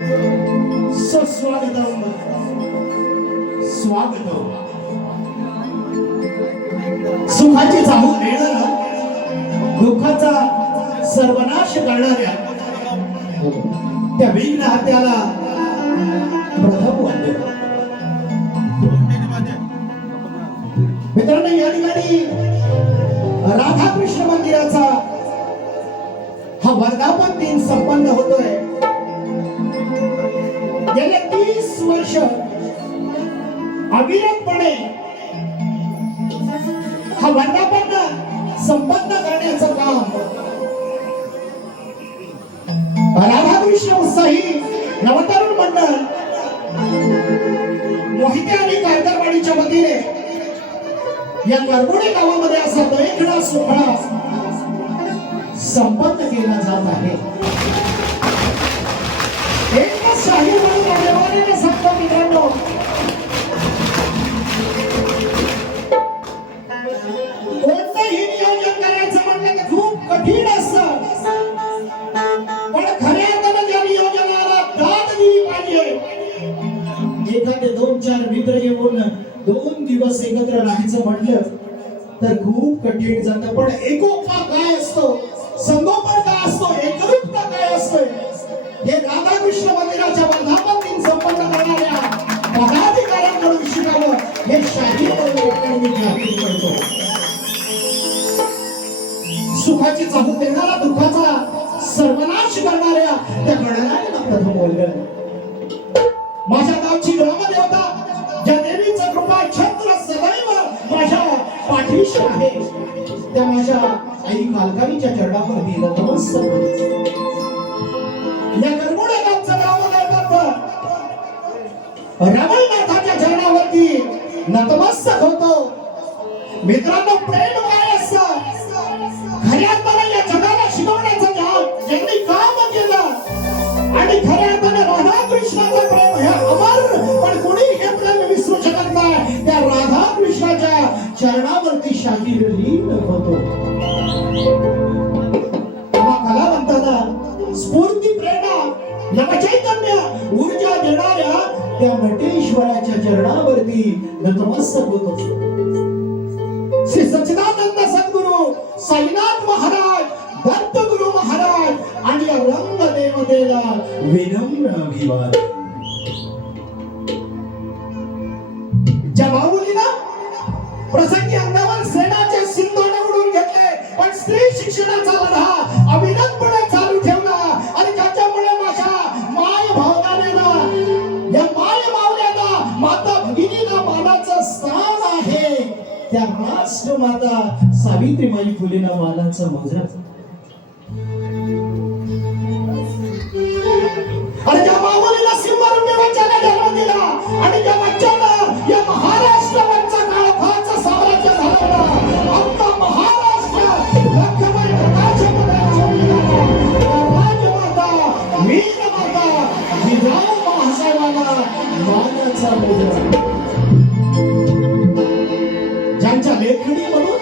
सुस्वागतम स्वागतम. सुखाची चाहूल देणारा दुःखाचा सर्वनाश करणाऱ्या त्या विघ्न हत्याला प्रथम वंदन. मित्रांनो, या ठिकाणी राधाकृष्ण मंदिराचा हा वर्धापन दिन संपन्न होतोय. गेले 30 वर्ष अविरतपणे हा वर्धापन संपन्न करण्याचं काम राधाकृष्ण उत्साही नवतरुण मंडळ मोहिते आणि कारकारवाडीच्या वतीने या करगुडे गावामध्ये असा दैखडा सोहळा संपन्न केला जात आहे. एकच शाही म्हणून व्यवहाराने सांगतो मित्रांनो, कोणतंही नियोजन करायचं म्हटलं तर खूप कठीण असतं. पण खऱ्या अर्थानं ज्या नियोजनाला दाद दिली पाहिजे, एखादे 2-4 मित्र येऊन 2 दिवस एकत्र राहायचं म्हटलं तर खूप कठीण जातं. पण एकोपा काय असतो, संगोपन काय असतो, एकरूपता काय असते, हे राधाकृष्ण मंदिराच्या वर्धापन दिन संपन्न करणाऱ्या पदाधिकाऱ्यांकडून शिकावं हे शाही मी जाहीर करतो. सुखाची चाहूल देणारा दुःखाचा सर्वनाश करणाऱ्या त्या गणरायाला प्रथम वंदन. माझ्या गावची ग्रामदेवता ज्या देवीचं कृपा छत्र सदैव माझ्या पाठीशी आहे, त्या माझ्या आई कालकाईच्या चरणावरती नतमस्तक. या करगुडे गावचं ग्रामदैवत रमणनाथाच्या चरणावरती नतमस्तक होतो. मित्रांनो, प्रेम काय असतं, खऱ्या अर्थाने या जगाला शिकवण्याचं ज्यांनी काम केलं आणि खऱ्या अर्थाने राधाकृष्णाचं प्रेम हे अमर, पण कोणी हे प्रेम विसरू शकत नाही. त्या राधाकृष्णाच्या चरणावरती शाहीर लीन होतो. कलावंतांना स्फूर्ती, प्रेरणा, नवचैतन्य, ऊर्जा देणाऱ्या त्या नटेश्वराच्या चरणावरती नतमस्तक होत असतो. श्री सच्चिदानंद सद्गुरु साईनाथ महाराज, दत्तगुरु महाराज आणि रंग देवतेला विनम्र अभिवादन. ज्या माऊलीला प्रसंगी अंगावर सेनाचे सिंधोडे उडून घेतले, पण स्त्री शिक्षणाचा लढा अविरतपणे चालू ठेवला आणि ज्याच्यामुळे माझ्या माय भावनाला, या माय मावल्याला, माता भगिनीला मानाचं स्थान आहे, त्या राष्ट्रमाता सावित्रीबाई फुलेला मानाचा मुजरा. आणि ज्या माऊलीला सिंहारूढ बच्चाला जन्म दिला आणि ज्या बच्चाला या महाराष्ट्रावरचा काळोखाचं साम्राज्य झालं, आमचा महाराष्ट्र लक्ष्मण प्रकाशामध्ये जोडलेला राजमाता, वीरमाता जिजाऊ महासाहेबांना मानाचा मुजरा. ज्यांच्या लेखणीमधून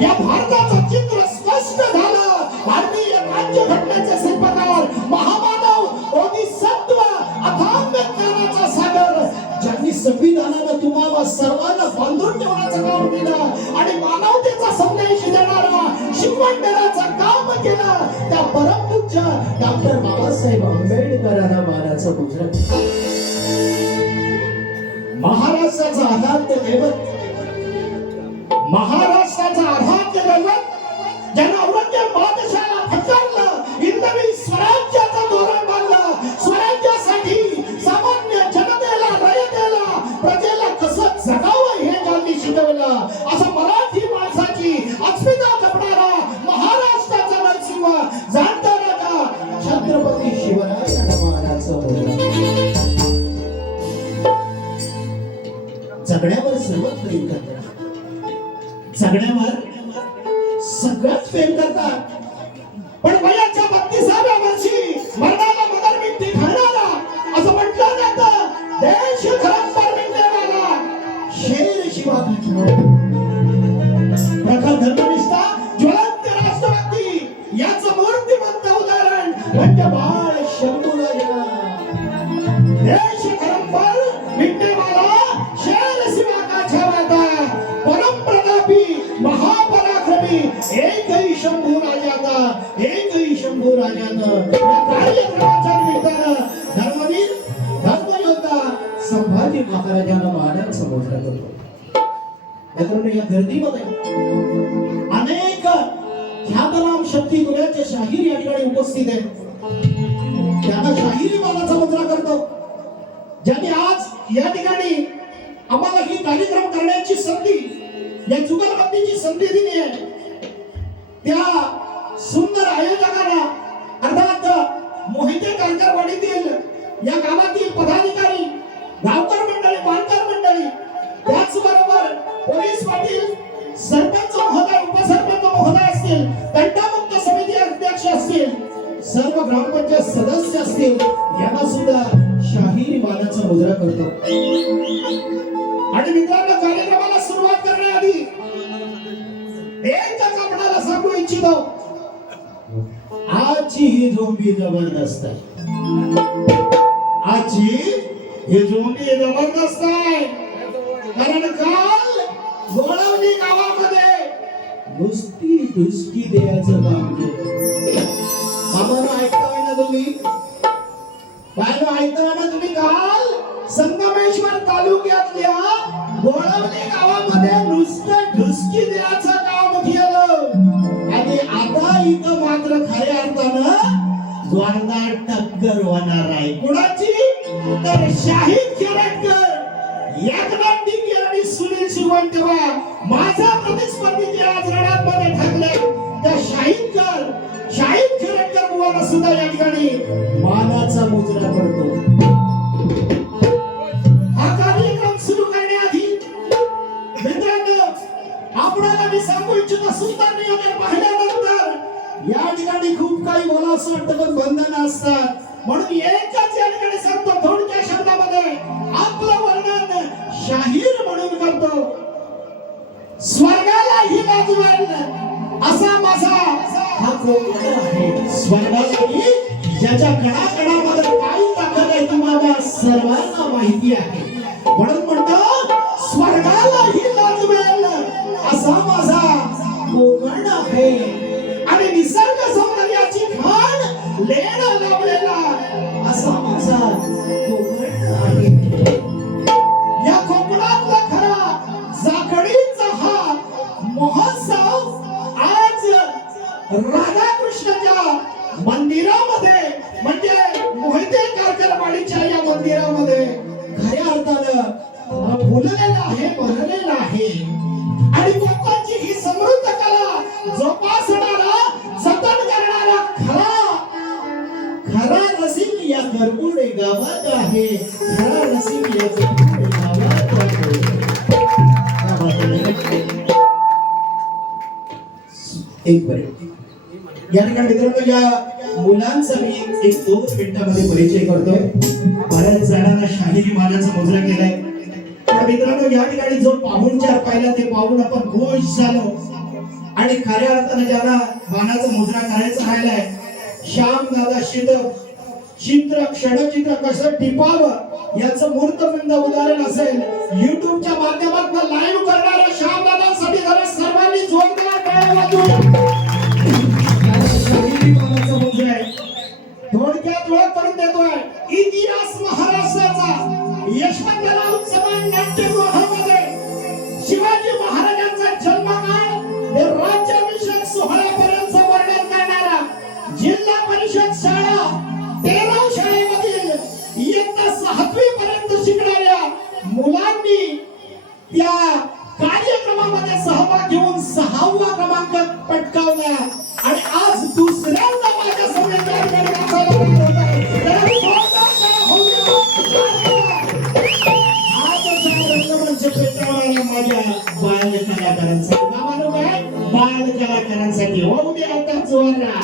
या भारताचं चित्र स्पष्ट झालं. भारतीय राज्यघटनेचे शिल्पकार, महामानव, बोधिसत्व, अथांग ज्ञानाचा सागर, ज्यांनी संविधानानं तुम्हाला सर्वांना बांधून ठेवण्याचं काम केलं आणि मानवतेचा संदेश देणारा, शिकवण देण्याचं काम केलं, त्या परमपूज्य डॉक्टर बाबासाहेब आंबेडकरांना मानाचा मुजरा. महाराष्ट्राचा आराध्य दैवत, महाराष्ट्राचा आराध्य दैवत, ज्यानं औरंगजेब बादशाहाला फटकारलं, हिंदवी स्वराज्याचं धोरण बांधलं, स्वराज्यासाठी सामान्य जनतेला, रयतेला, प्रजेला कसं जगावं हे ज्यांनी शिकवलं, असं मराठी माणसाची अस्मिता जपणारा महाराष्ट्राचा नरसिंह, जाणता राजा छत्रपती शिवरायांना मानाचं मुजरा. जगण्यावर सर्वच प्रेम करतात, जगण्यावर सगळंच प्रेम करतात, पण वयाच्या 32व्या वर्षी मरणाला मदर मिठी घालणारा असं म्हटलं जातं, देश धर्म पर मिटनेवाला शेर शिवा प्रखर धर्मनिष्ठा, ज्वलंत राष्ट्रभक्ती याचं मूर्तिमंत उदाहरण म्हणजे बाळ शंभूराजा देश धर्मपर मिटने वाला शेर सिवा का छावाता परम प्रतापी महापराक्रमी एकही शंभू राजाचा एकही शंभू राजाचा या कार्यक्रमाच्या निमित्तानं धर्मयोद्धा संभाजी महाराजांना मानाचा समुद्र करतो. मित्रांनो, या गर्दीमध्ये अनेक ख्यातनाम शक्ती दुर्याचे शाहीर या ठिकाणी उपस्थित आहेत. त्यांना शाहिरी मानाचा मुद्रा करतो. ज्यांनी आज या ठिकाणी आम्हाला ही कार्यक्रम करण्याची संधी, या जुगलबंदीची संधी दिली आहे, त्या सुंदर आयोजकांना अर्थात मोहिते कांकरवाडीतील या गावातील पदाधिकारी, गावकर मंडळी, बांधकर मंडळी, त्याचबरोबर पोलीस पाटील, सरपंच महोदय, उपसरपंच महोदय असतील, तंटामुक्त समिती अध्यक्ष असतील, सर्व ग्रामपंचायत सदस्य असतील, यांना सुद्धा शाहिरी मानाचा मुद्रा करतो. आणि मित्रांनो, कार्यक्रमाला सुरुवात करण्याआधी एकच आपल्याला सांगू इच्छितो, आजची ही झोंबी जबरदस्त आहे. आजची ही झोंबी जबरदस्त आहे. कारण काल गोळवली गावामध्ये नुसती डुसकी द्यायचं काम केलं. आम्हाला ऐकताय ना तुम्ही? पाहिलं ऐकताय ना तुम्ही? काल संगमेश्वर तालुक्यातल्या गोळवली गावामध्ये नुसतं डुसकी द्यायचं काम केलं. आणि आता इथं मात्र खऱ्या अर्थानं जोरदार टक्कर होणार आहे. कुणाची? तर शाहीद खेरटकर, एकनाथ डिंगे आणि सुनील शिवंतवा माझा प्रतिस्पर्धी जे आज रणांमध्ये ठरले, त्या शाहीद खेरटकर बुवांना सुद्धा या ठिकाणी मानाचा मुजरा पडतो. हा कार्यक्रम सुरू करण्याआधी मित्रांनो, आपल्याला मी सांगू इच्छितो, सुंदर नियोजन पाहिल्यानंतर या ठिकाणी खूप काही बोलावंसं वाटतं, पण बंधनं असतात. म्हणून एकच या ठिकाणी सांगतो, थोडक्या शब्दामध्ये आपलं वर्णन शाहीर म्हणून करतो. स्वर्गाला ही लाजवेल असा माझा हा कोकण आहे. स्वर्गालाही ज्याच्या कणाकणामध्ये काय ताकद आहे तुम्हाला सर्वांना माहिती आहे. म्हणून म्हणतो, स्वर्गालाही लाजवेल असा माझा कोकण आहे. आणि निसर्ग सौंदर्याची खाण लेण लावलेला असा माझा कोकण आहे. या कोकणातला खरा जाखडीचा हा महोत्सव आज राधाकृष्णाच्या मंदिरामध्ये, म्हणजे मोहिते कांकरवाडीच्या या मंदिरामध्ये खऱ्या अर्थानं फुललेला आहे, भरलेला आहे. आणि कोकणची ही समृद्ध कला जोपासणारा, जतन करणारा खरा रसिक या करकुडे गावात आहे. खरा रसिक या करकुडे गावात आहे. एक मिनिट या ठिकाणी मित्रांनो, या मुलांचा मी एक 2 मिनिटांमध्ये परिचय करतोय. बऱ्याच जणांना शाहिरी मानाचा मुजरा केलाय. पण मित्रांनो, या ठिकाणी जो पाहुणचार पाहिला ते पाहून आपण खुश झालो. आणि खऱ्या अर्थानं ज्यांना मानाचा मुजरा करायचा राहिलाय, श्याम दादा चित्र क्षणचित्र कसं टिपावं याचं मूर्तबंध उदाहरण असेल. युट्यूबच्या माध्यमातून लाईव्ह करणाऱ्या श्याम दादांसाठी जरा सर्वांनी जोरदार टाळ्या वाजवा. थोडक्यात ओळख करून देतोय. इतिहास महाराष्ट्राचा यशवंतराव चव्हाण नाट्यगृहामध्ये शिवाजी महाराजांचा जन्मकाळ ते राज्याभिषेक सोहळ्यापर्यंत वर्णन करणारा जिल्हा परिषद शाळा 13 शाळेमधील इयत्ता 6वी पर्यंत शिकणाऱ्या मुलांनी त्या कार्यक्रमामध्ये सहभाग घेऊन 6वा क्रमांक पटकावला. आणि आज दुसऱ्यांदा माझ्या समोर माझ्या बाल कलाकारांसाठी बाल कलाकारांसाठी होऊ दे आता जोरा.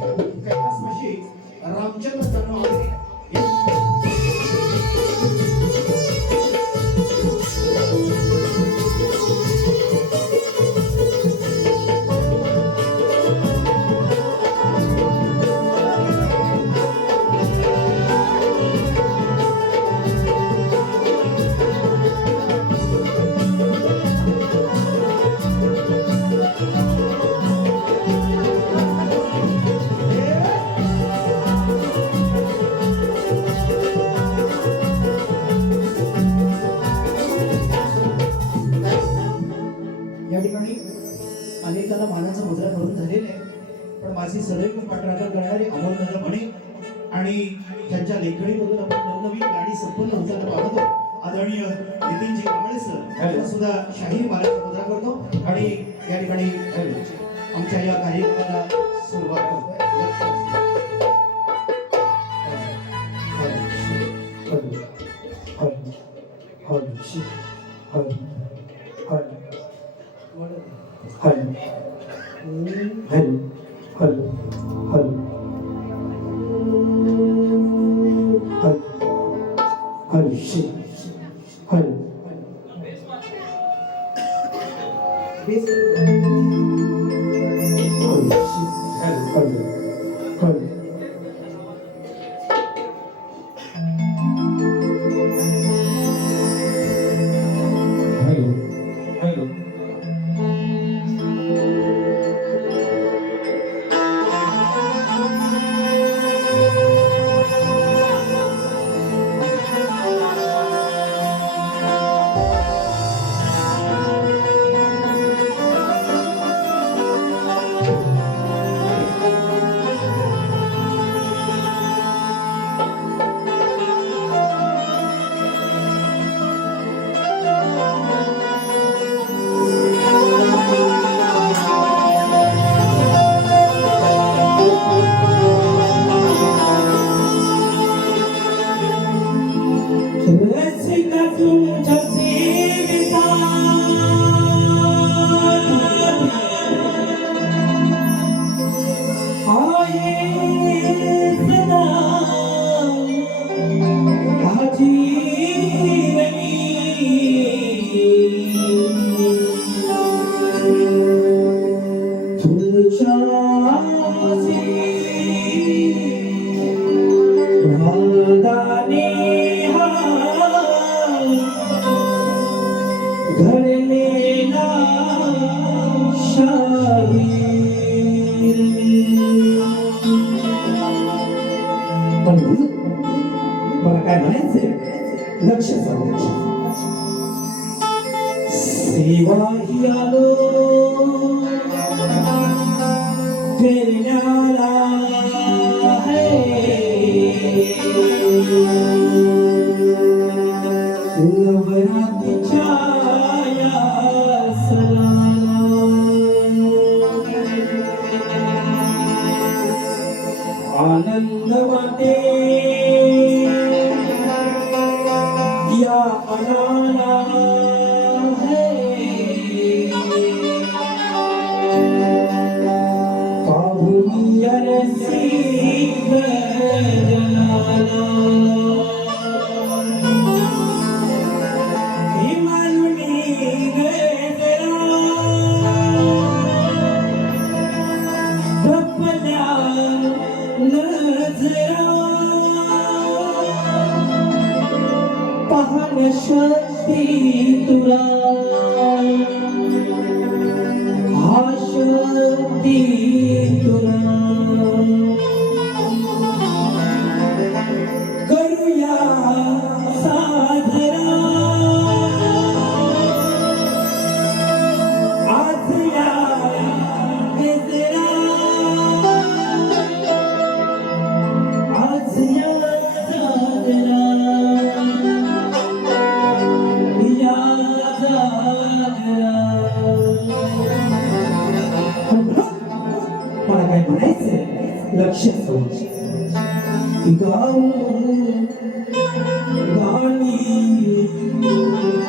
कैलासवासी रामचंद्र जन्म आले. या ठिकाणी अनेकांना मानाचा मुद्रा करून झालेले आहे, पण माझी सदैव पाठराखण करणारे अमोलदादा म्हणे आणि त्यांच्या लेखणीमधून आपण नवनवीन गाणी संपन्न होताना पाहतो. आदरणीय नितीनजी कांबळे सर यांना सुद्धा शाहीर मानाचा मुद्रा करतो आणि या ठिकाणी आमच्या या कार्यक्रमाला सुरुवात करतो. मला काय म्हणायचंय लक्ष सेवा ही आलो फिरण्याला नवरात्रीच्या आनंद वाटे या अनाला पाहुनी रसी जनाला शक्ती तुला हा शक्ती तुला करूया साजरा आज या गजरा आज या साजरा मला काय म्हणायचंय लक्ष गाऊ गाणी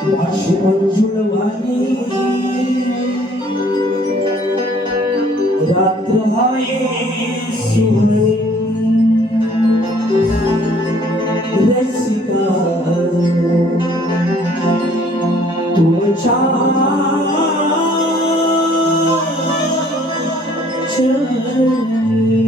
भाषी मंजुळवाणी रात्र आहे सुहानी रसिका तुमच्या चरणी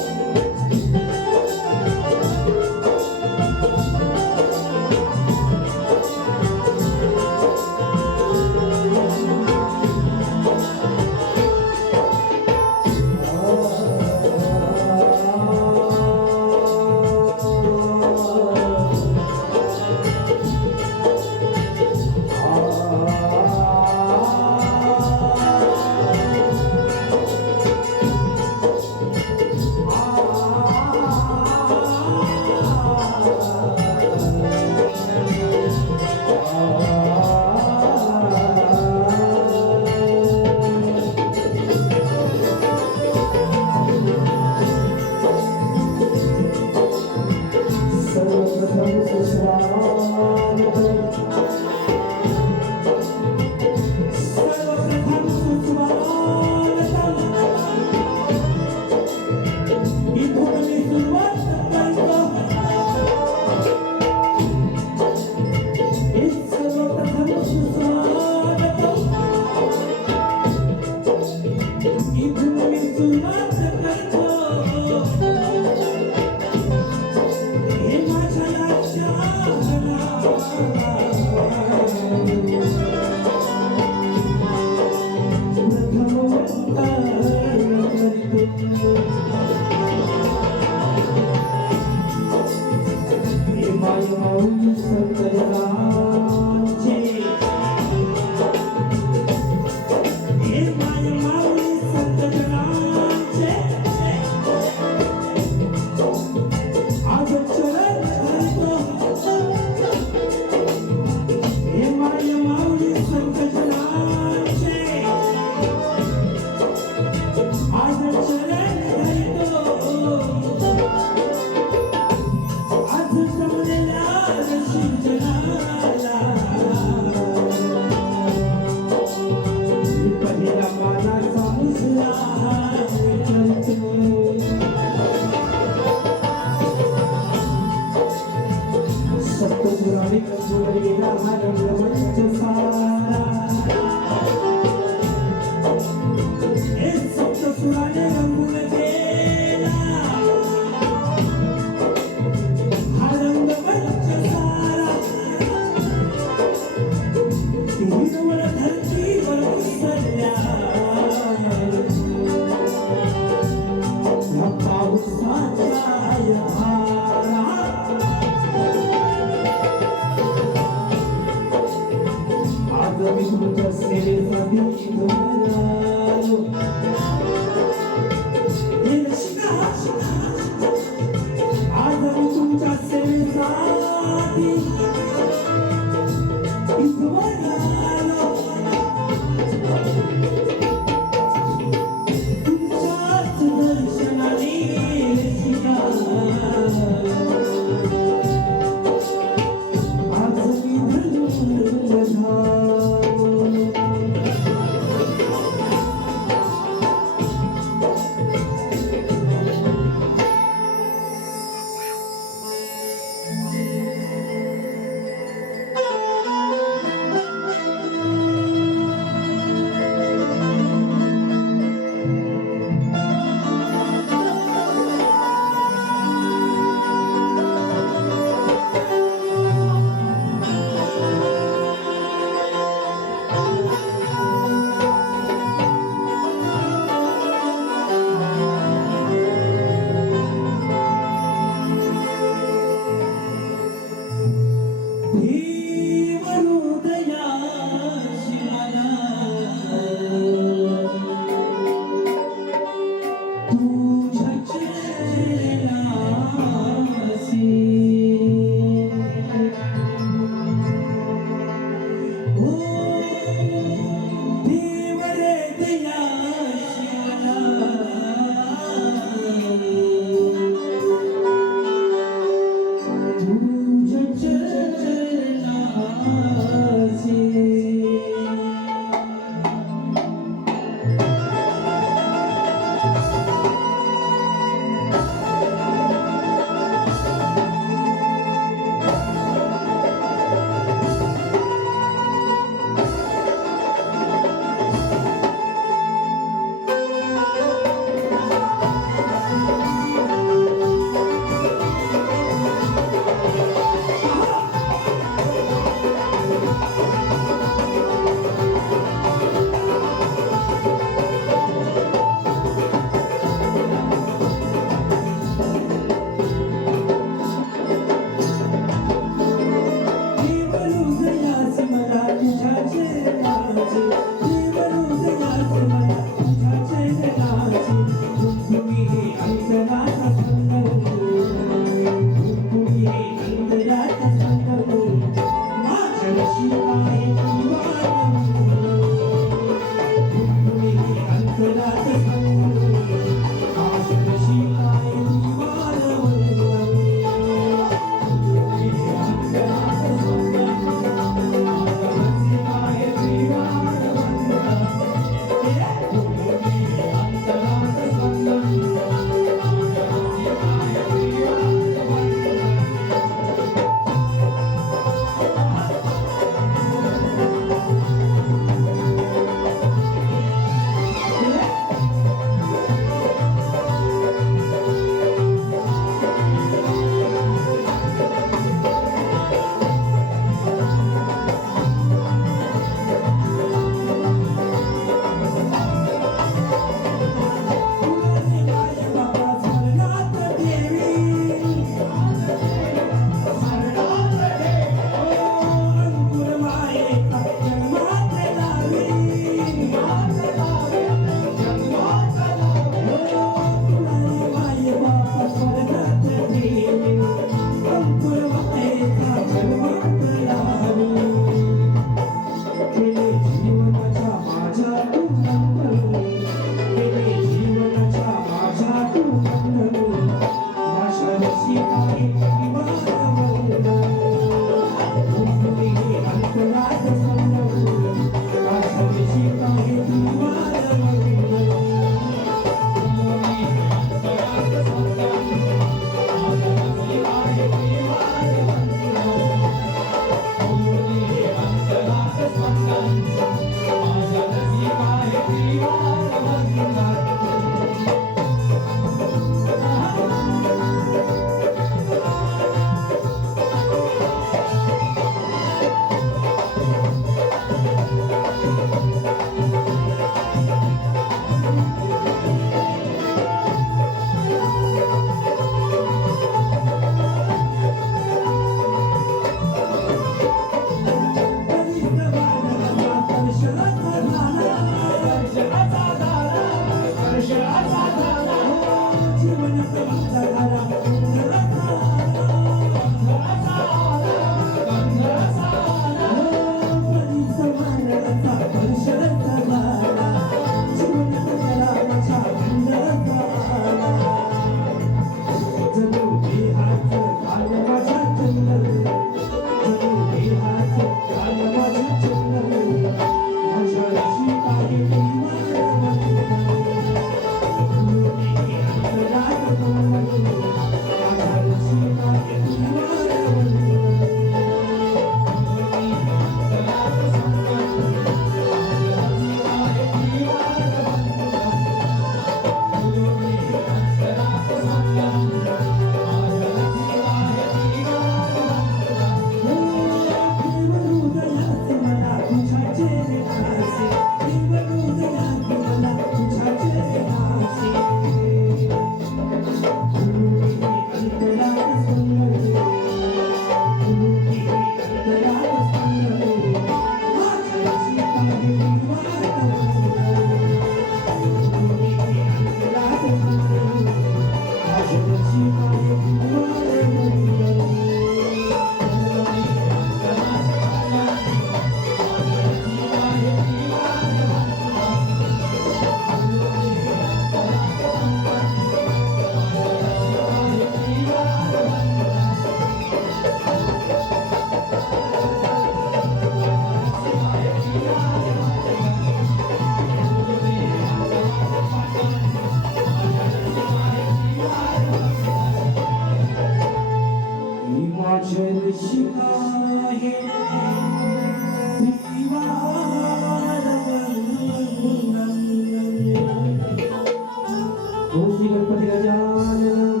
गणपती गजानन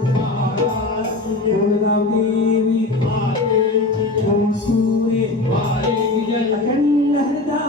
देवी सूर्य अखंड हरदा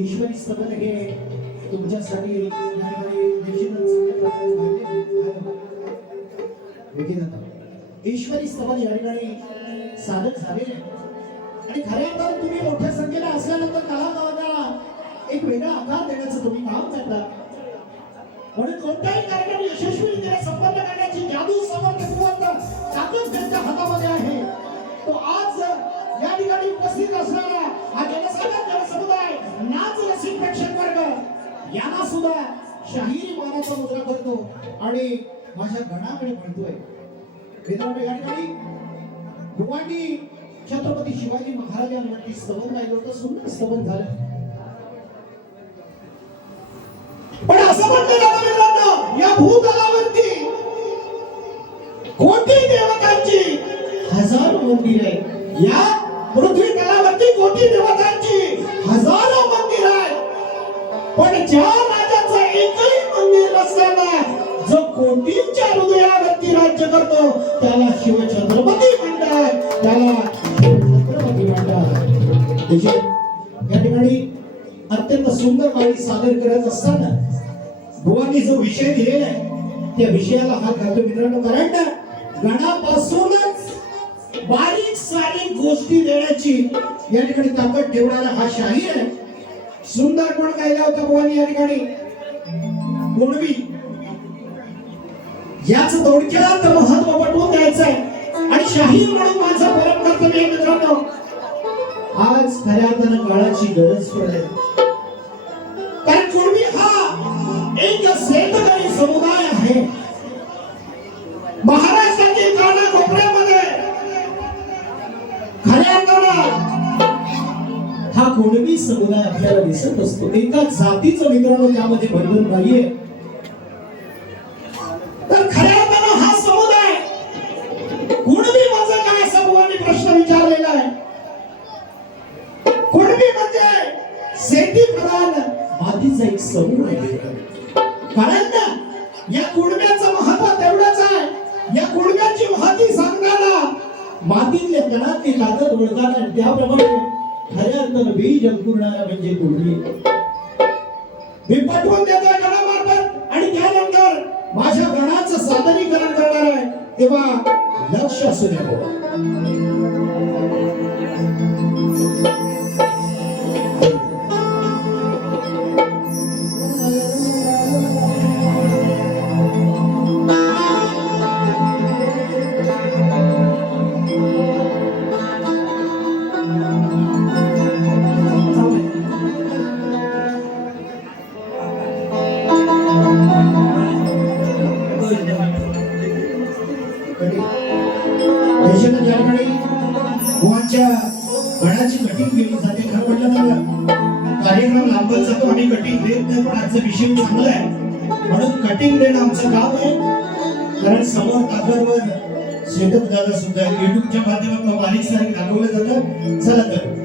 ईश्वरी स्तवन हे तुमच्यासाठी निश्चितच ईश्वरी स्तवन या ठिकाणी सादर झालेले आणि खऱ्या अर्थाने तुम्ही मोठ्या संख्येने असल्यानंतर कलाकारांना एक वेगळा आकार देण्याचं तुम्ही काम करता. म्हणून कोणताही कार्यक्रम यशस्वीरित्या संपन्न करण्याची जादू समर्थपूर्वक ताकद त्यांच्या हातामध्ये आहे. तो आज या ठिकाणी उपस्थित असणारा हा जनसाधारण जनसमुदाय नाच रसिक प्रेक्षक वर्ग यांना सुद्धा शाहिरी मानाचा मुद्रा करतो आणि माझ्या गणाकडे म्हणतोय. मित्रांनो, या ठिकाणी भुवानी छत्रपती शिवाजी महाराजांवरती स्तवन राहिलं होतं, सुंदर स्तवन झालं. पण असं म्हटलं जातं मित्रांनो, या भूतलावरती कोटी देवतांची हजारो मंदिर आहेत. या पृथ्वी तलावरती कोटी देवतांची हजारो मंदिर आहेत. पण ज्या राजाचं एकही मंदिर नसताना जो कोटींच्या हृदयावरती राज्य करतो त्याला शिवछत्रपती म्हणतात. त्याला शिवछत्रपती म्हणतात. या ठिकाणी अत्यंत सुंदर माळी सादर करत असताना भुवानी जो विषय दिलेला आहे त्या विषयाला हात घालतो मित्रांनो. कारण गणापासूनच बारीक सारीक गोष्टी देण्याची या ठिकाणी ताकद ठेवणारा हा शाहीर आहे. सुंदर गुण गायला होता भुवानी या ठिकाणी. गुणवी याच थोडक्यात महत्व पटवून द्यायचं आहे आणि शाहीर म्हणून माझं परम कर्तव्य आहे मित्रांनो. आज खऱ्या अर्थानं काळाची गरज पडते. कारण गुणवी हा एक शेतकरी समुदाय आहे. महाराष्ट्रातील कानाकोपऱ्यामध्ये खऱ्या अर्थानं हा कुणबी समुदाय आपल्याला दिसत असतो. एका जातीचं मित्रांनो त्यामध्ये बंधन नाहीये. तर खऱ्या अर्थानं हा समुदाय कुणबी म्हणजे काय असा भुवानी प्रश्न विचारलेला आहे. शेती प्रधान मातीचा एक समूह आहे. कारण ना या कुडम्याचं महत्व तेवढंच आहे. या कुडम्याची माती सांगताना मातीतल्या कणातली ताकद ओळखाना त्याप्रमाणे खऱ्या अर्थानं बीज अंकुरणारा म्हणजे कुडमी. मी पटवून देतोय गणामार्फत आणि त्यानंतर माझ्या गणाचं सादरीकरण करणार आहे. तेव्हा लक्ष असू द्यावं. देशाच्या ठिकाणी गोवांच्या गणाची कटिंग केली जाते. खरं म्हटलं तर कार्यक्रम लांबत जातो आणि कटिंग देत नाही, पण आजचा विषय चांगला आहे म्हणून कटिंग देणं आमचं काम आहे. कारण समोर कागदवर शेतक दादा सुद्धा युट्यूबच्या माध्यमातून बारीक सारीक दाखवलं जातं. चला तर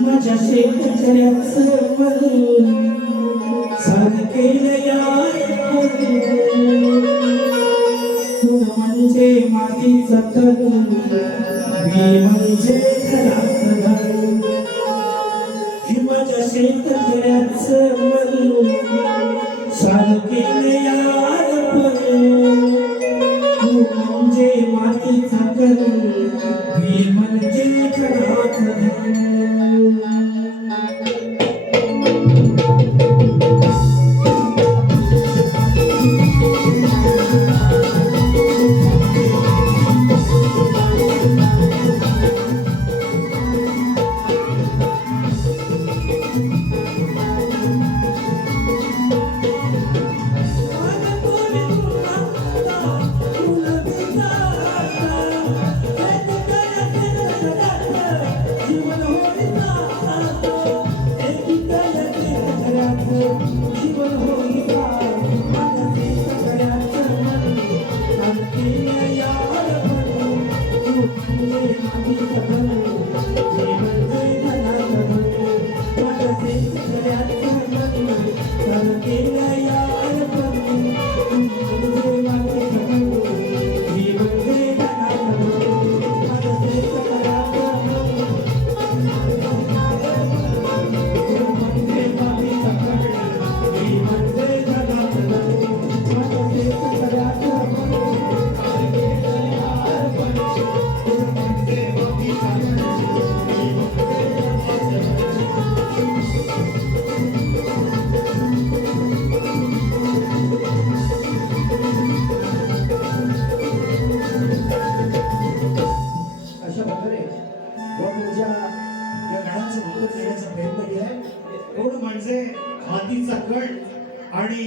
माझ्या शेतकऱ्याचं म्हणजे मातीचा तण, मी म्हणजे माझ्या शेतकऱ्याचं सारखे म्हणजे मातीचा तण, मी म्हणजे मातीचा कण आणि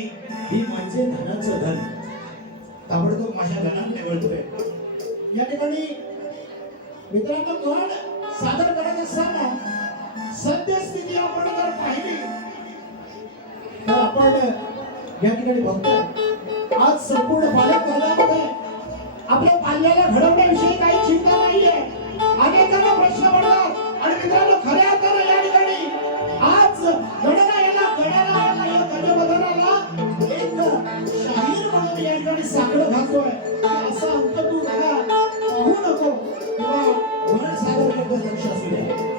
ही म्हणजे धनाचं धन. ताबडतोब माझ्या धनात निवडतोय. या ठिकाणी मित्रांनो कण सादर करत असताना सद्यस्थिती आपण जर आपण या ठिकाणी बघतोय आज संपूर्ण पालक वर्गामध्ये आपल्या पाल्याला घडवण्याविषयी काही चिंता नाहीये. अनेकांना प्रश्न पडतात आणि मित्रांनो खऱ्या अर्थानं या ठिकाणी आज गणरायाला गणरायाला या गजबदनाला एक शाहीर म्हणून या ठिकाणी साकडं घालतोय की असा अंत तू बघा पाहू नको किंवा वरण सागरकडे लक्ष असू द्या.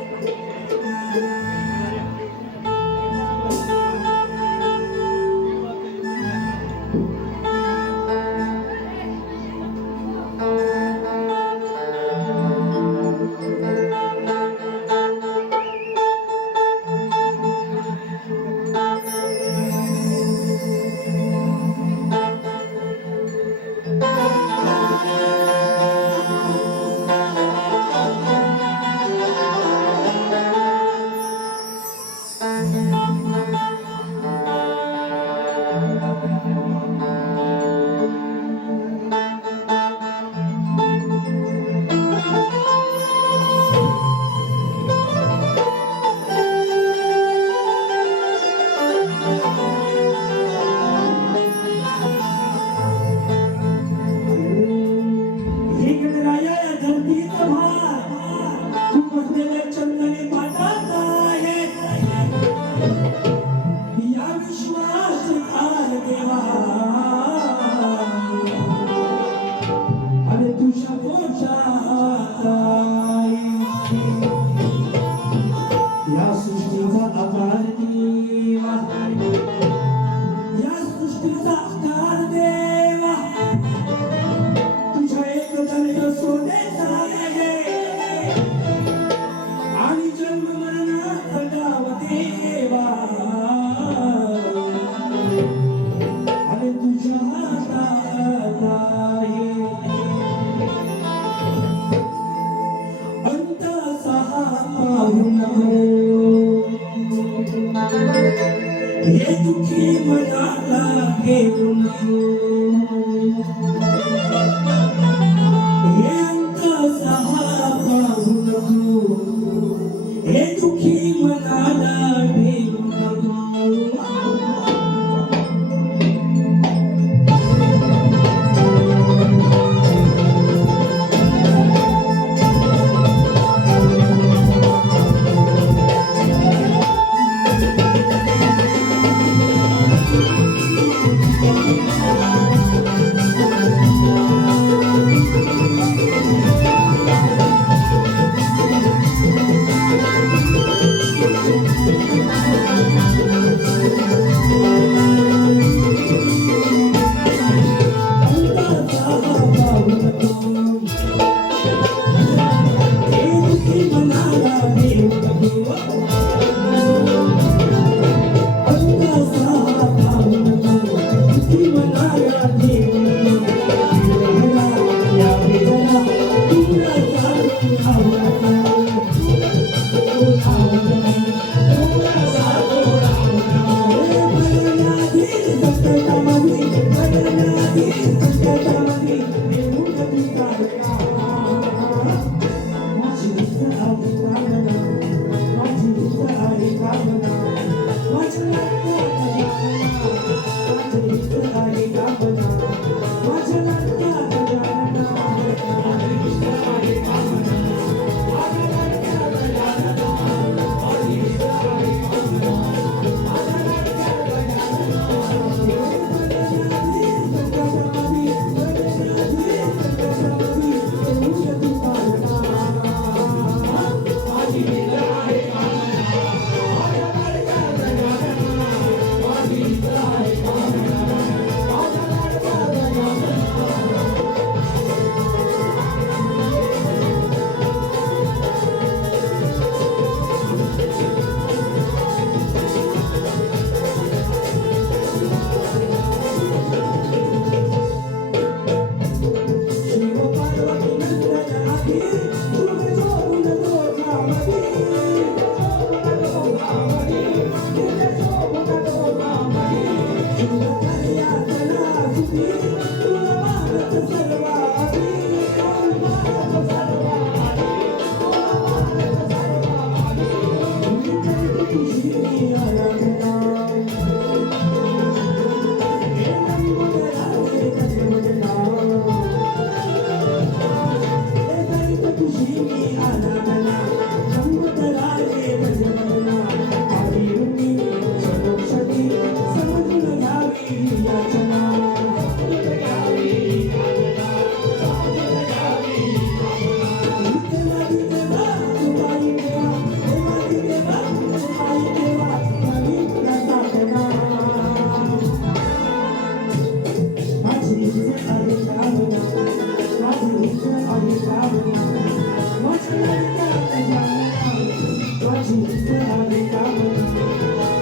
माझी इच्छा आहे कामना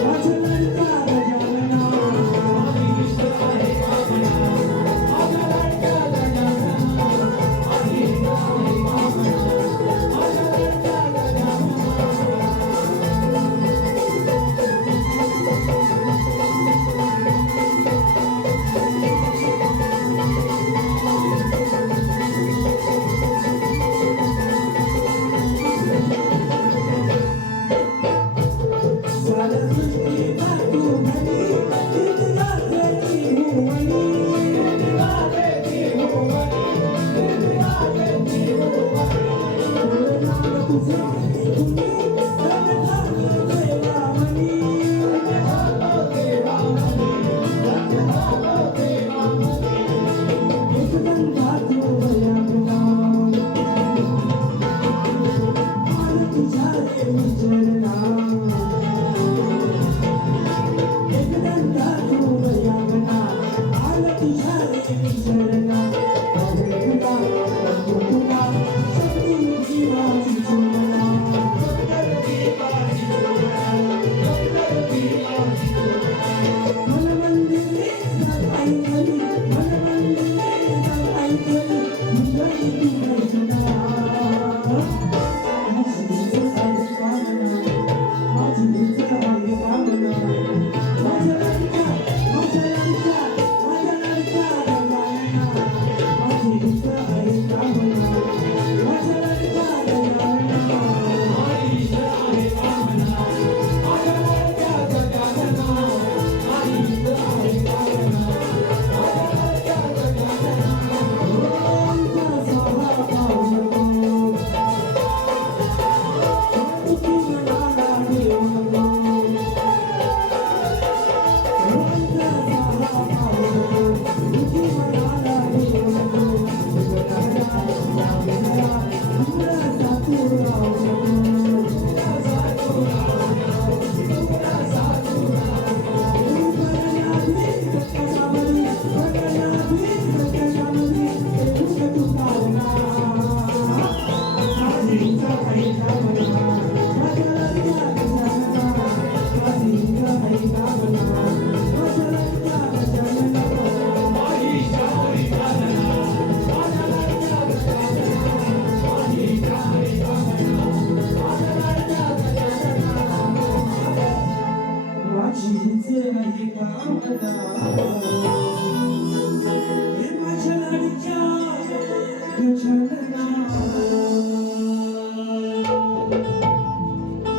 माझं लाडका गजानना माझी इच्छा आहे कामना माझा लाडका गजानना माझी इच्छा आहे कामना माझा लाडका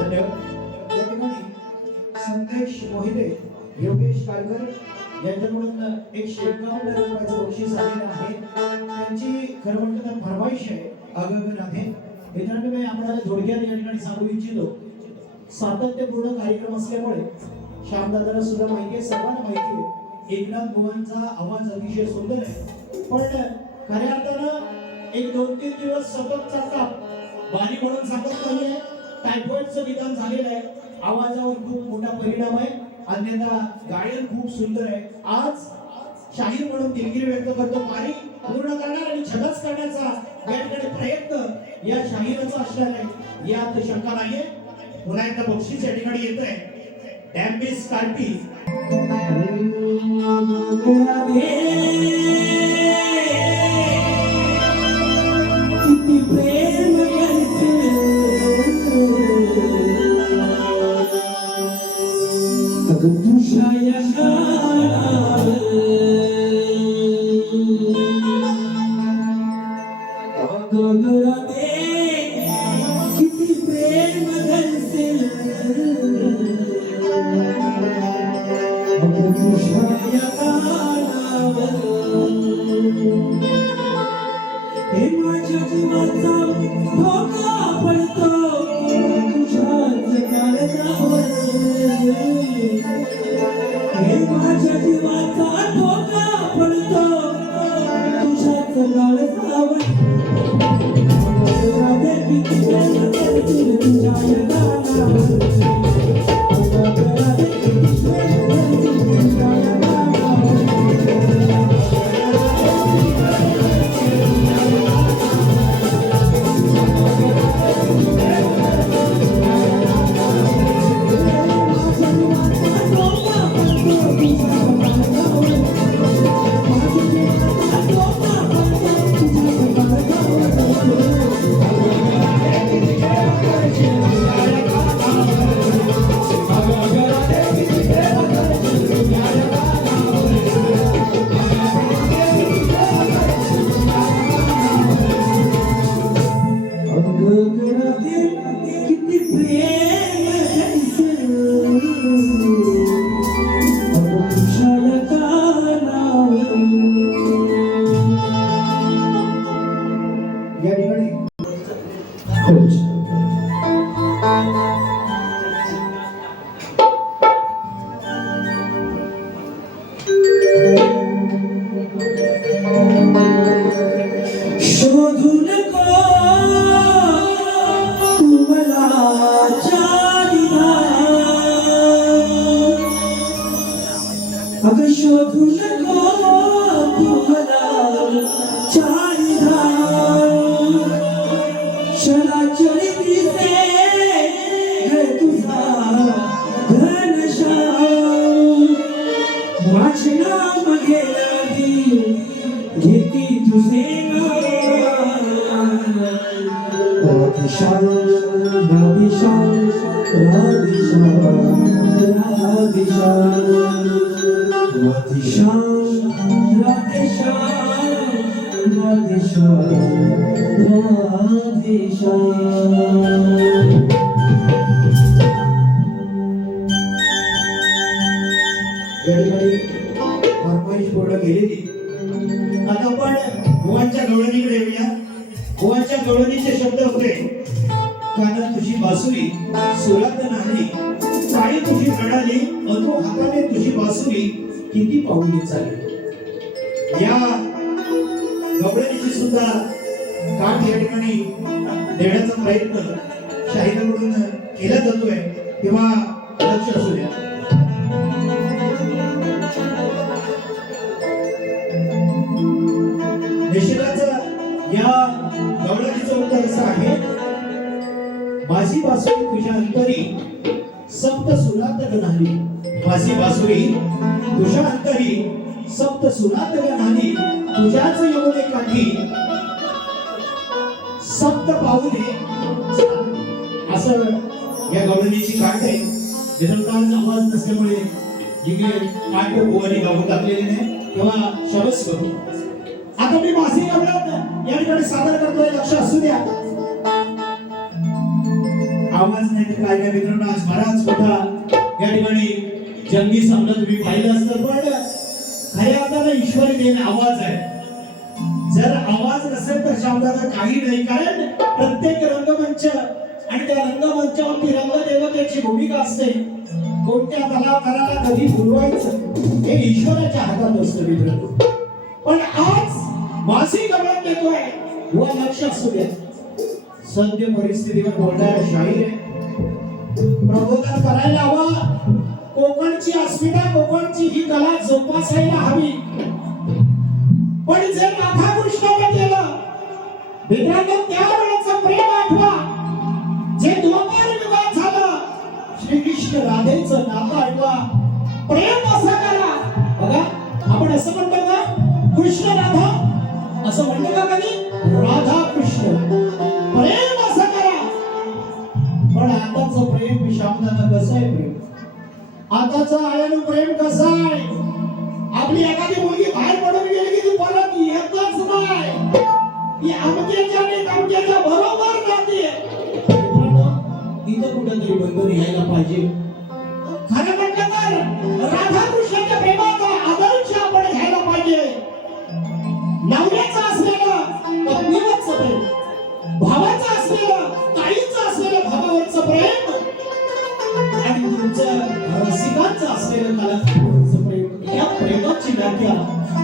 धन्यवाद. या ठिकाणी संदेश मोहिते, योगेश कारकर यांच्याकडून 151 रुपयाचं बक्षीस आलेलं आहे. त्यांची खरं म्हणतं तर फरमाईश आहे अगगन आहे. मित्रांनो, मी आपल्याला थोडक्यात या ठिकाणी सांगू इच्छितो. सातत्यपूर्ण कार्यक्रम असल्यामुळे श्यामदादाला सुद्धा माहिती आहे, सर्वांना माहिती आहे, एकनाथ बुवांचा आवाज अतिशय सुंदर आहे. पण खऱ्या अर्थानं एक 2-3 दिवस सततचा ताप बाणी म्हणून सांगत नाहीये, टायफॉइडचं निदान झालेलं आहे. आवाजावर खूप मोठा परिणाम आहे, अन्यथा गायन खूप सुंदर आहे. आज शाहीर म्हणून दिलगिरी व्यक्त करतो. पाणी पूर्ण करणार आणि छलच करण्याचा या ठिकाणी प्रयत्न या शाहिराचा असणार आहे, यात शंका नाहीये. पुन्हा एकदा बक्षीस या ठिकाणी येत आहे. डॅम्बिस कार्पी किती प्रेम करते अगं तुझ्या या गावावर अगं राधे किती प्रेम करते अगं तुझ्या या गावावर हे माझ्या जीवाचा धोका पडतो तुझ्याच काळजावर. हे श्याम राधे श्याम राधे श्याम राधे श्याम राधे श्याम राधे श्याम राधे श्याम राधे श्याम. फरमाईश पूर्ण केलेली. आता आपण भुवांच्या गवळणीकडे येऊया. भुवांच्या गवळणीचे शब्द होते, कानात तुझी बासुरी सुरात नाही, पायी तुझी प्रणाली अनु हाताने तुझी बासुरी किती पाऊली चालली. या गवळणीची सुद्धा काठ या ठिकाणी देण्याचा प्रयत्न शाहिदाकडून केला जातोय, तेव्हा लक्ष असू द्या. निषेधाचं या गवळणीचं उत्तर असं आहे, माझी बासुरी तुझ्या अंतरी सप्त सुरात गणाली. माझी बासुरी तुझ्या अंतरी सप्त सुरात गणाली, तुझ्याच यमुने काठी सप्त पाऊले चालली. असं या गवळणीची काठ आहे. विदर्भाचा आवाज नसल्यामुळे जिकडे काठ भुवानी गावून टाकलेली नाही, तेव्हा शबस करू. आता मी मासिक गवळण या ठिकाणी सादर करतोय, लक्ष असू द्या. आवाज नाही तर काय काय मित्रांनो, आज बराच मोठा या ठिकाणी जंगी सामना तुम्ही पाहिलं असतं, पण खऱ्या अर्थाने ईश्वरी देण आवाज आहे. जर आवाज नसेल तर शब्दाचा काही नाही, कारण प्रत्येक रंगमंच आणि त्या रंगमंचावरती रंगदेवतेची भूमिका असते. कोणत्या कलाकाराला कधी बोलवायचं हे ईश्वराच्या हातात असतं मित्रांनो. पण आज मासी गवळण देतोय, व लक्ष असू द्या. सद्य परिस्थितीवर बोलणारा शाहीर आहे, प्रबोधन करायला हवा. कोकणची अस्मिता, कोकणची ही कला जोपासायला हवी. पण जे राधाकृष्णाने केलं मित्रांनो, त्यावेळेचं प्रेम आठवा. जे द्वापार युगात झालं, श्रीकृष्ण राधेचं नातं आठवा. प्रेम असं करा. बघा, आपण असं म्हणतो का कृष्ण राधा, असं म्हणतो का कधी? राधा कृष्ण, प्रेम असं करा. पण आताचं प्रेम विषामदाना कसं आहे? प्रेम आताचं आयानु प्रेम कसं आहे? आपली एखादी मुलगी बाहेर पडून गेली की ती परत येतच नाही. ती अमक्याच्या आणि तमक्याच्या बरोबर राहते. मित्रांनो, इथं कुठेतरी बंधन यायला पाहिजे. खरं म्हटलं तर राधाकृष्णाच्या प्रेमाचा आदर्श आपण घ्यायला पाहिजे. नवऱ्याचं असलेलं पत्नीवरचं प्रेम, भावाचं असलेलं, ताईचं असलेलं भावावरचं प्रेम, आणि तुमचं रसिकांचं असलेलं कलाकारावरचं प्रेम, या प्रेमाची व्याख्या.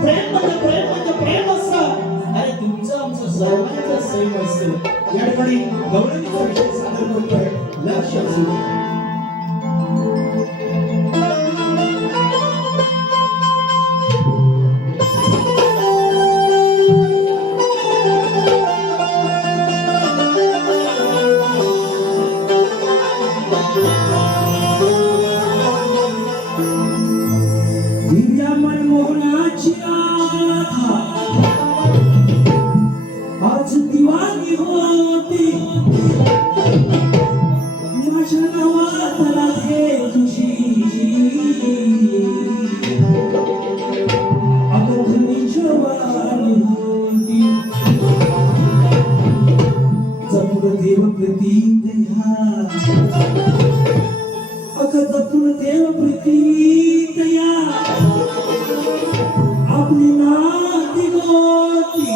प्रेम म्हणजे प्रेम म्हणजे प्रेम असतं. अरे तुमचं आमचं सर्वांचं सेम असतं. या ठिकाणी गवळणीचा विषय सादर करतोय, लक्ष असू द्या. दिव्या मनमोहनाची राधा आज दिवाणी होती. माझ्या नावात राधे तुझी अवघणी जवानी होती. जपून देव प्रीतीत ह्या, अगं जपून देव प्रीतीत या, आपली नाती गोती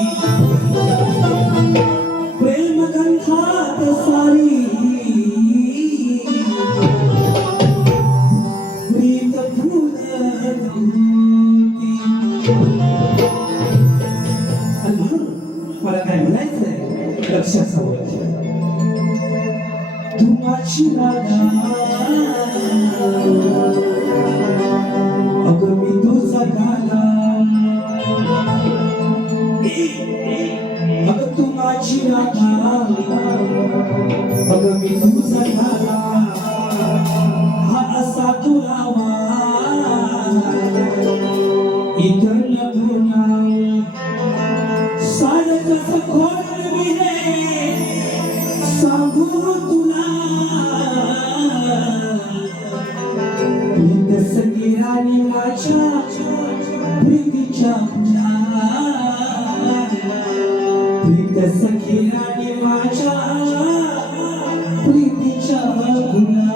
प्रेम गंधात सारी प्रीत फुलती. मला काय म्हणायचंय लक्षात तू माझी राधा, अगं मी तुझा गाला, अगं तू माझी राधा, अगं मी तुझा गाला. हा असा तुलावा इथं लग्ना सारं कसं खोल मी रे सांगू राणी माझ्या प्रीतीच्या प्रीत सखी राणी माझ्या प्रीतीच्या गुणा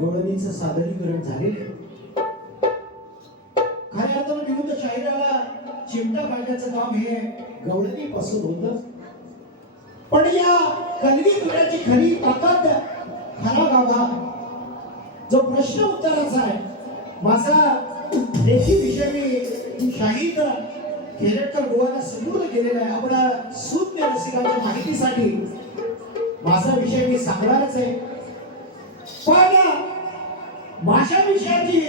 गवळणीचं सादरीकरण झालेलं आहे. खऱ्या अर्थानं विरुद्ध शाहिराला चिमटा काढण्याचं काम हे गवळणीपासून होतं. पण या कलगी तुऱ्याची खरी ताकद खरा गाभा जो प्रश्न उत्तराचा आहे. माझा लेखी विषय मी शाहीद खेरटकर गोवाला समोर केलेला आहे. आपण सूज्ञ रसिकांच्या माहितीसाठी माझा विषय मी सांगणारच आहे. पण माझ्या विषयाची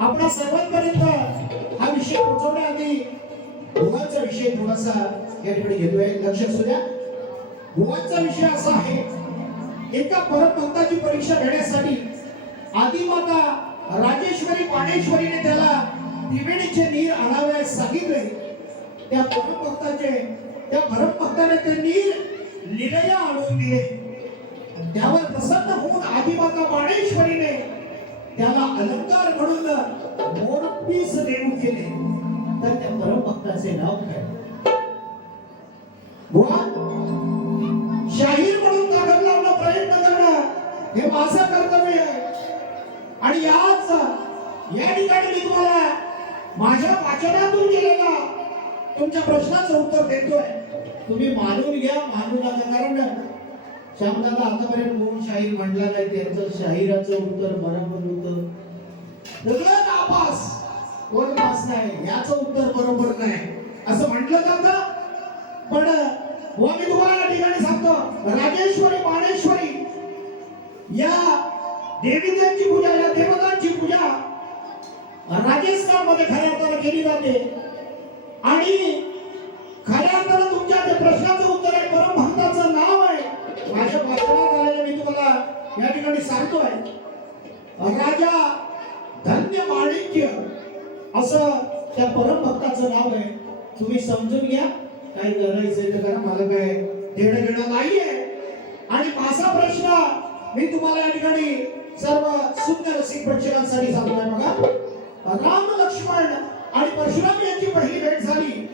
आपल्या सर्वांपर्यंत हा विषय पोहोचवण्याआधी गोवाचा विषय थोडासा या ठिकाणी घेतोय. लक्ष असू द्या. गोवाचा विषय असा आहे, एका परमभक्ताची परीक्षा घेण्यासाठी आदिमाता राजेश्वरी पाणेश्वरीने त्याला त्रिवेणीचे नीर आणावयास सांगितले. त्या परमभक्ताने ते नीर लिलया आणून दिले. त्यावर प्रसन्न होऊन आदिमाता पाणेश्वरीने त्याला अलंकार म्हणून मोरपीस देऊ केले. तर त्या परमभक्ताचे नाव काय? बुवा, शाहीर म्हणून ताकद लावणं, प्रयत्न करणं हे माझं कर्तव्य आहे. आणि या ठिकाणी मी तुम्हाला माझ्या वाचनातून गेलेला तुमच्या प्रश्नाचं उत्तर देतोय. तुम्ही मानून घ्या, मानू नका. कारण श्यामदादा आतापर्यंत कोण शाहीर म्हटला नाही, त्यांचं शाहिराचं उत्तर बरोबर होतं. सगळं नापास, कोण पास नाही, याचं उत्तर बरोबर नाही असं म्हटलं जातं. पण मी तुम्हाला या ठिकाणी सांगतो, राजेश्वरी पाणेश्वरी या देवीदेवांची पूजा, या देवतांची पूजा राजस्थानमध्ये खऱ्या अर्थानं केली जाते. आणि खऱ्या अर्थानं तुमच्या त्या प्रश्नाचं उत्तर आहे, परमभक्ताचं नाव आहे. माझ्या वाचनात आलेलं मी तुम्हाला या ठिकाणी सांगतोय. राजा धन्य माणिक्य असं त्या परमभक्ताचं नाव आहे. तुम्ही समजून घ्या, काही करायचंय तर करा, मला काय देणं घेणं नाहीये. आणि माझा प्रश्न मी तुम्हाला या ठिकाणी सर्व सुंदर रसिक प्रेक्षकांसाठी सांगतोय. बघा, राम लक्ष्मण आणि परशुराम यांची पहिली भेट झाली.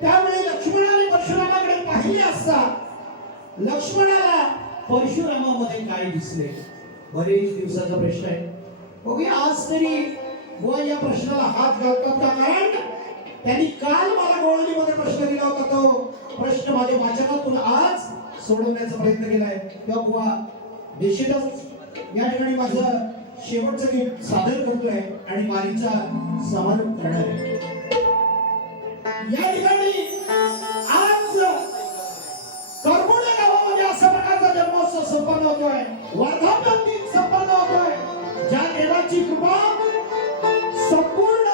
त्यावेळी लक्ष्मणाने परशुरामाकडे पाहिले असता लक्ष्मणाला परशुरामामध्ये काय दिसले? बरेच दिवसाचा प्रश्न आहे. बघूया आज तरी बुवा या प्रश्नाला हात घालतात का? कारण त्यांनी काल मला गोळणीमध्ये प्रश्न दिला होता, तो प्रश्न माझ्या वाचनातून आज सोडवण्याचा प्रयत्न केलाय. तेव्हा बुवा निश्चितच या ठिकाणी माझं शेवटचं गीत सादर करतोय आणि मारीचा समारोप करणार आहे. या ठिकाणी आज करमुळे गावामध्ये अशा प्रकारचा जन्मोत्सव संपन्न होतोय, वर्धापन दिन संपन्न होतोय. ज्या देवाची कृपा संपूर्ण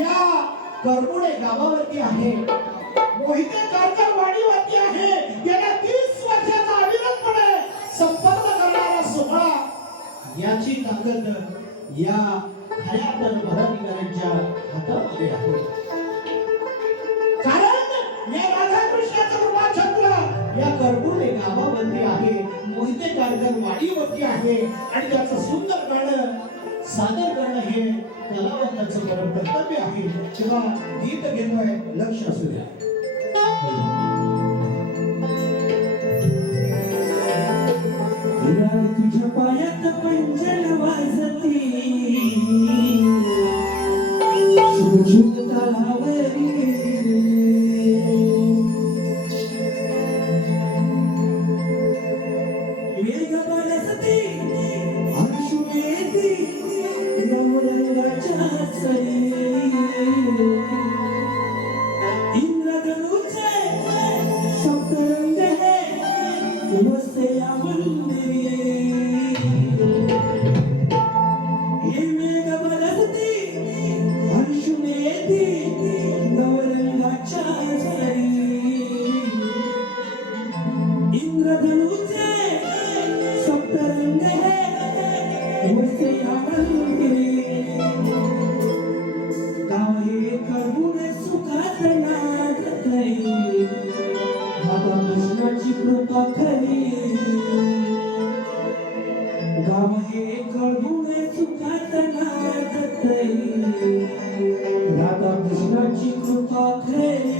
या करमुळे गावावरती आहे, मोहिते कारकर वाडीवरती आहे. गेल्या 30 वर्षाचा अविरतपणे संपन्न करणारा सोहळा, याची ताकद या खऱ्या पदाधिकाऱ्यांच्या हातामध्ये आहे. कारण या राधाकृष्णाचा कृपा छत्र या करमुळे गावावरती आहे, मोहिते कारकर वाडीवरती आहे. आणि त्याचं सुंदर गाणं सादर करणं हे कलावंताचं परम कर्तव्य आहे. तेव्हा गीत घेतोय, लक्ष असू द्या. तुझ्या पायात पंजन वाजती, सुजूक तलावरी वेग बरसती, अंशु येती रंगाच्या सरी. इंद्रधनुचे सप्तरंग हे वसे या मंदिरी. हे मेघ बरसती, अंशु येती नवरंगाच्या सरी. इंद्रधनुचे सप्तरंग हे वसे या मंदिरी. गाव हे करमुळे सुखात नांदतय, राधा कृष्णाची कृपा खरी. गाव हे करमुळे सुखात नांदतय, राधा कृष्णाची कृपा खरी.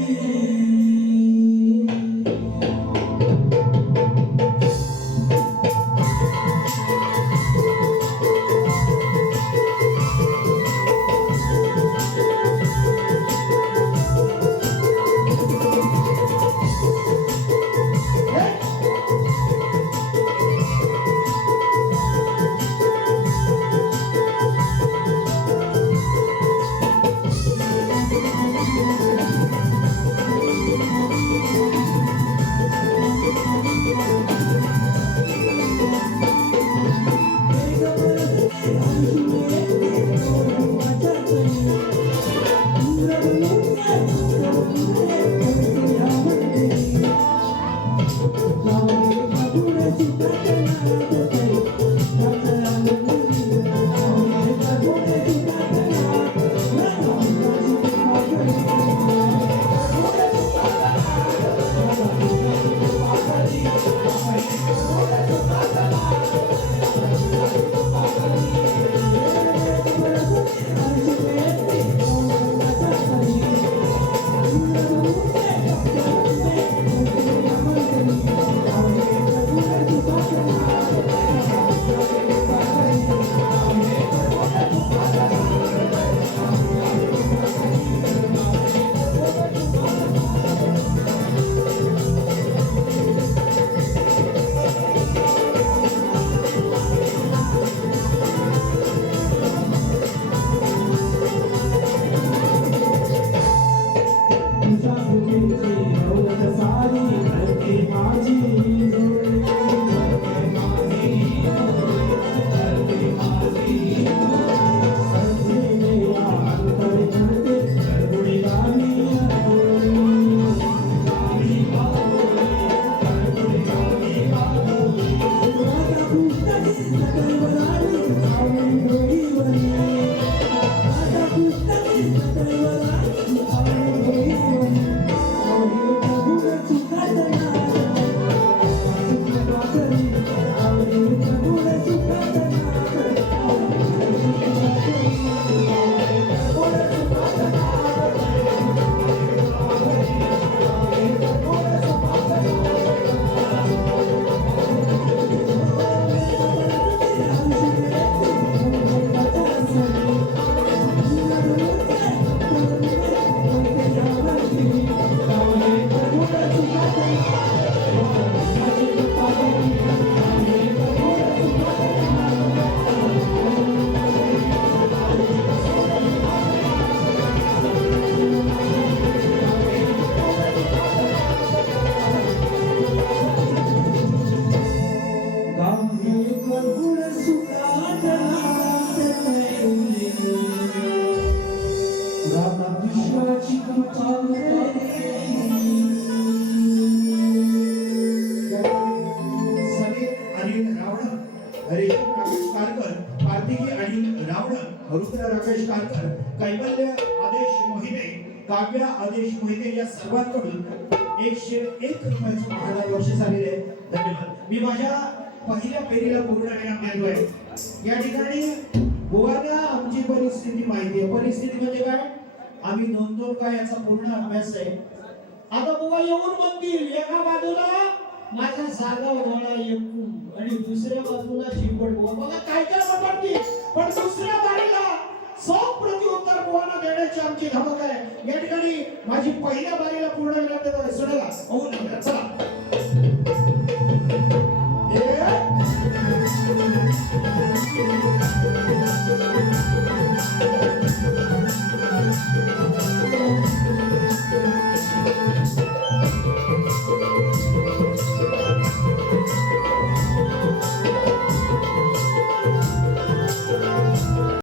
सदैव राणी आवडी डोईवरी राधा कृष्णाची सदैव राणी आवडी डोईवरी आवडी प्रभुने सुखात नाद सुखा करी आवडी प्रभुने सुखात नाद समीर अनिल रावण, हरिओम राकेश कारकर, कार्तिकी अनिल रावण, रुद्र राकेश कारकर, कैवल्य आदेश मोहिते, काव्या आदेश मोहिते या सर्वांकडून 101 रुपयाचं महाराज बक्षीस आलेले आहे. धन्यवाद. मी माझ्या पहिल्या फेरीला पूर्ण विराम देतोय. या ठिकाणी गोवाला आमची परिस्थिती माहिती आहे. परिस्थिती म्हणजे काय? आम्ही 2-2 काय याचा पूर्ण अभ्यास आहे. आता बुवा येऊन म्हणतील एका बाजूला माझा साधा डोळा एकू आणि दुसऱ्या बाजूला चिपट बुवा. बघा काय काय म्हणतील, पण दुसऱ्या बारीला 100 प्रत्युत्तर बुवांना देण्याची आमची धमक आहे. या ठिकाणी माझी पहिल्या बारीला पूर्ण विराम देतो. सोडला होऊन चला.